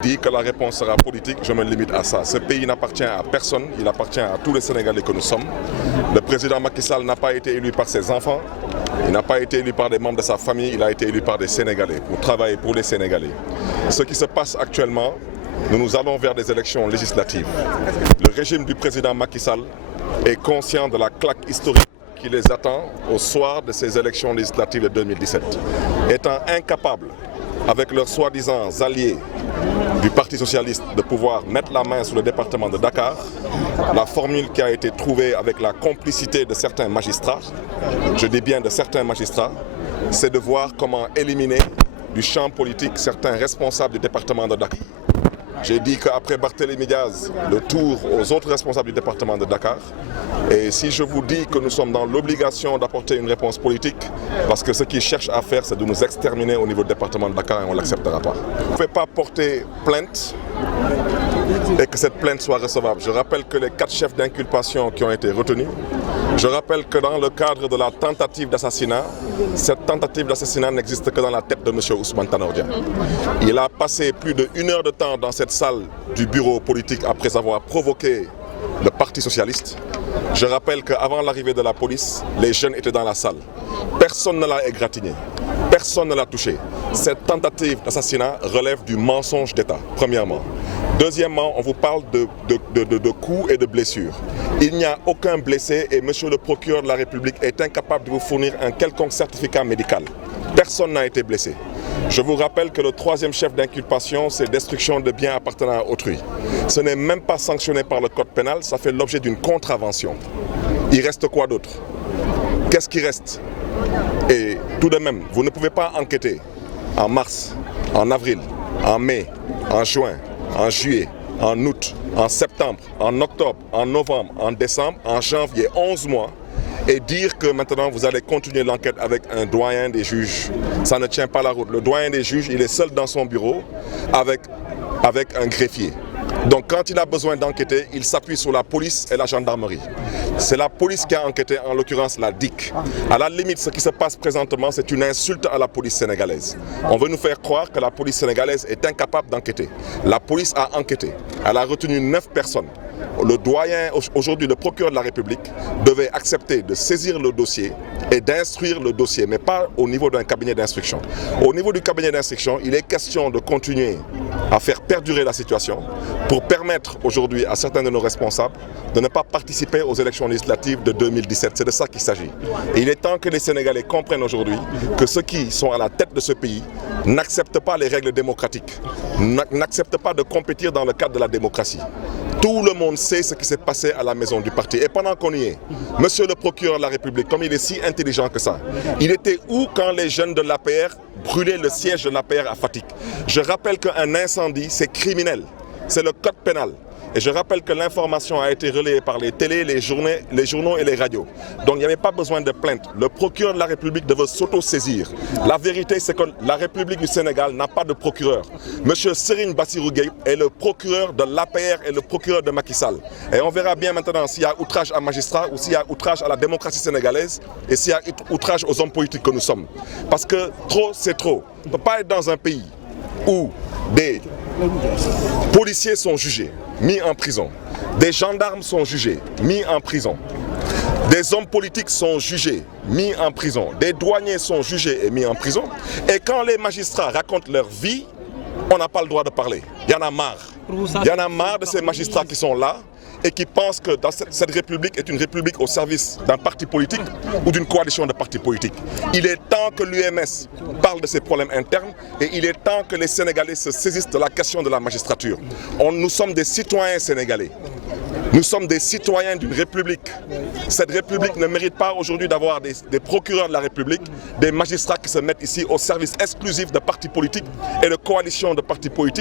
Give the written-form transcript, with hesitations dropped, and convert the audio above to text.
Dit que la réponse sera politique, je me limite à ça. Ce pays n'appartient à personne, il appartient à tous les Sénégalais que nous sommes. Le président Macky Sall n'a pas été élu par ses enfants, il n'a pas été élu par des membres de sa famille, il a été élu par des Sénégalais pour travailler pour les Sénégalais. Ce qui se passe actuellement, nous allons vers des élections législatives. Le régime du président Macky Sall est conscient de la claque historique qui les attend au soir de ces élections législatives de 2017. Étant incapable, avec leurs soi-disant alliés du Parti socialiste, de pouvoir mettre la main sur le département de Dakar, la formule qui a été trouvée avec la complicité de certains magistrats, je dis bien de certains magistrats, c'est de voir comment éliminer du champ politique certains responsables du département de Dakar. J'ai dit qu'après Barthélémy Diaz, le tour aux autres responsables du département de Dakar. Et si je vous dis que nous sommes dans l'obligation d'apporter une réponse politique, parce que ce qu'ils cherchent à faire, c'est de nous exterminer au niveau du département de Dakar et on ne l'acceptera pas. Vous ne pouvez pas porter plainte et que cette plainte soit recevable. Je rappelle que les 4 chefs d'inculpation qui ont été retenus, je rappelle que dans le cadre de la tentative d'assassinat, cette tentative d'assassinat n'existe que dans la tête de M. Ousmane Tanor Dieng. Il a passé plus d'1 heure de temps dans cette salle du bureau politique après avoir provoqué le Parti socialiste. Je rappelle qu'avant l'arrivée de la police, les jeunes étaient dans la salle. Personne ne l'a égratigné, personne ne l'a touché. Cette tentative d'assassinat relève du mensonge d'État, premièrement. Deuxièmement, on vous parle de coups et de blessures. Il n'y a aucun blessé et monsieur le procureur de la République est incapable de vous fournir un quelconque certificat médical. Personne n'a été blessé. Je vous rappelle que le 3e chef d'inculpation, c'est destruction de biens appartenant à autrui. Ce n'est même pas sanctionné par le code pénal, ça fait l'objet d'une contravention. Il reste quoi d'autre? Qu'est-ce qui reste? Et tout de même, vous ne pouvez pas enquêter en mars, en avril, en mai, en juin, en juillet, en août, en septembre, en octobre, en novembre, en décembre, en janvier, 11 mois, et dire que maintenant vous allez continuer l'enquête avec un doyen des juges. Ça ne tient pas la route. Le doyen des juges, il est seul dans son bureau avec un greffier. Donc quand il a besoin d'enquêter, il s'appuie sur la police et la gendarmerie. C'est la police qui a enquêté, en l'occurrence la DIC. À la limite, ce qui se passe présentement, c'est une insulte à la police sénégalaise. On veut nous faire croire que la police sénégalaise est incapable d'enquêter. La police a enquêté. Elle a retenu 9 personnes. Le doyen, aujourd'hui le procureur de la République, devait accepter de saisir le dossier et d'instruire le dossier, mais pas au niveau d'un cabinet d'instruction. Au niveau du cabinet d'instruction, il est question de continuer à faire perdurer la situation pour permettre aujourd'hui à certains de nos responsables de ne pas participer aux élections législatives de 2017. C'est de ça qu'il s'agit. Et il est temps que les Sénégalais comprennent aujourd'hui que ceux qui sont à la tête de ce pays n'acceptent pas les règles démocratiques, n'acceptent pas de compétir dans le cadre de la démocratie. Tout le monde sait ce qui s'est passé à la maison du parti. Et pendant qu'on y est, monsieur le procureur de la République, comme il est si intelligent que ça, il était où quand les jeunes de l'APR brûlaient le siège de l'APR à Fatick? Je rappelle qu'un incendie, c'est criminel. C'est le code pénal. Et je rappelle que l'information a été relayée par les télés, les journaux et les radios. Donc il n'y avait pas besoin de plainte. Le procureur de la République devait s'auto-saisir. La vérité, c'est que la République du Sénégal n'a pas de procureur. Monsieur Serigne Bassirou Gueye est le procureur de l'APR et le procureur de Macky Sall. Et on verra bien maintenant s'il y a outrage à magistrat ou s'il y a outrage à la démocratie sénégalaise et s'il y a outrage aux hommes politiques que nous sommes. Parce que trop, c'est trop. On ne peut pas être dans un pays où des policiers sont jugés, mis en prison. Des gendarmes sont jugés, mis en prison. Des hommes politiques sont jugés, mis en prison. Des douaniers sont jugés et mis en prison. Et quand les magistrats racontent leur vie, on n'a pas le droit de parler. Il y en a marre. Il y en a marre de ces magistrats qui sont là et qui pensent que cette république est une république au service d'un parti politique ou d'une coalition de partis politiques. Il est temps que l'UMS parle de ses problèmes internes et il est temps que les Sénégalais se saisissent de la question de la magistrature. Nous sommes des citoyens sénégalais. Nous sommes des citoyens d'une république. Cette république ne mérite pas aujourd'hui d'avoir des procureurs de la République, des magistrats qui se mettent ici au service exclusif de partis politiques et de coalitions de partis politiques.